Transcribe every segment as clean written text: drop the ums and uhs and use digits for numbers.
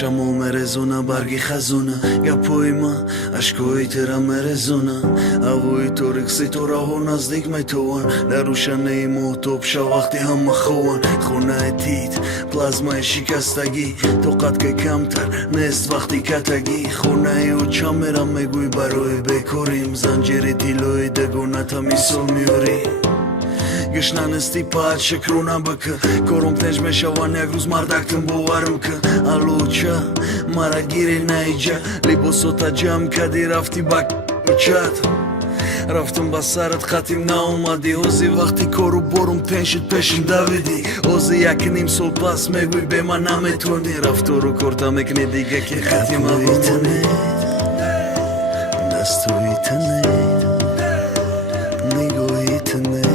Шамол мерезона барги хазона гапоима ашкои тера мерезона авои торикси тораҳо наздик метован дар рӯшанаи моҳтоб шав вақти ҳама хован хонаи тит плазмаи шикастагӣ тоқат ки камтар нест вақти катагӣ хонаи оча мерам мегӯй барои бекорим занҷири дилои дагоната мисол меорӣ гишнанисти паат шикрона бика корум тенҷ мешаван як рӯз мардактим боварм ки аллоча мара гири наиҷа либосота ҷамъ кади рафти ба чат рафтим ба сарат қатим наомадӣ ҳози вақти кору борум теншид пешин давидӣ ҳози як ним сол пас мегӯй бе ман наметавонӣ рафтору корта мекунӣ дига ки қатима бамонӣ дастуи тане нигоҳи тане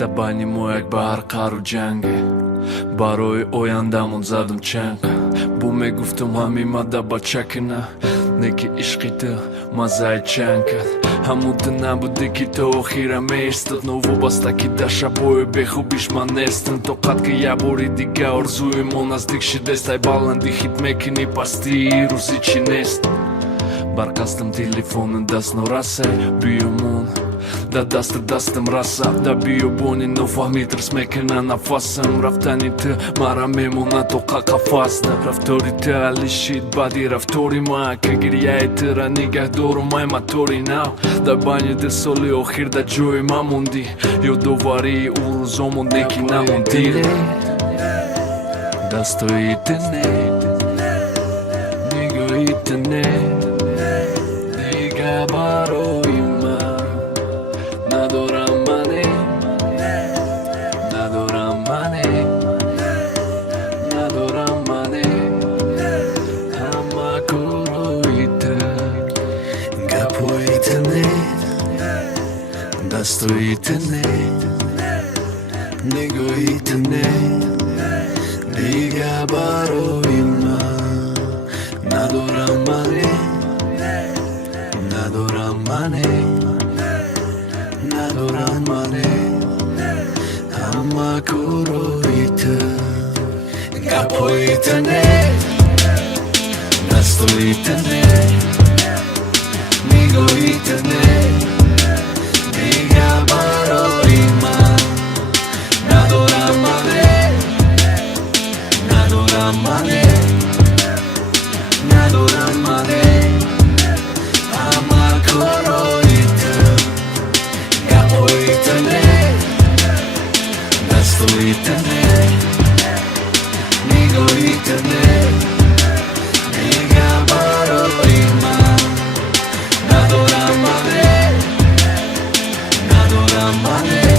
Dabani moyak bahar qaru jange Baroyi oyandamon zadum chang Bu meguftum hamimada bachakina Neki ishqiti mazai chankat Ҳамуда набуде ки то охира меистад но вобаста ки дар шабои бехубиш ман нестам то қад ки як бори дига орзуи мо наздик шидест ай баланди хит мекини пасти рӯзи чӣ нест барқастам телефони даст норасай биёмон да дастам расаб да биёбони нофаҳмид рис мекуна нафасам рафтани ту мара мемонад то қафасда рафтори ту алишид баъди рафтори ман ки гирияи тура нигаҳдорум ай матори нав дар байни ду соли охир дар ҷои ман мондӣ ёдоварии ӯ рӯзомон неки намондӣ дастои ту не нигоҳи ту не дига барои Dastoji te ne, nigohi te ne, diga baroi man, nadoram mane, nadoram mane, nadoram mane, hamma koroi te, gapoi te ne, dastoji te ne, nigohi te ne. Nadoram mane, ama koroite, gapoite ne, dastoite ne, nigoite ne, diga baroi man, nadoram mane,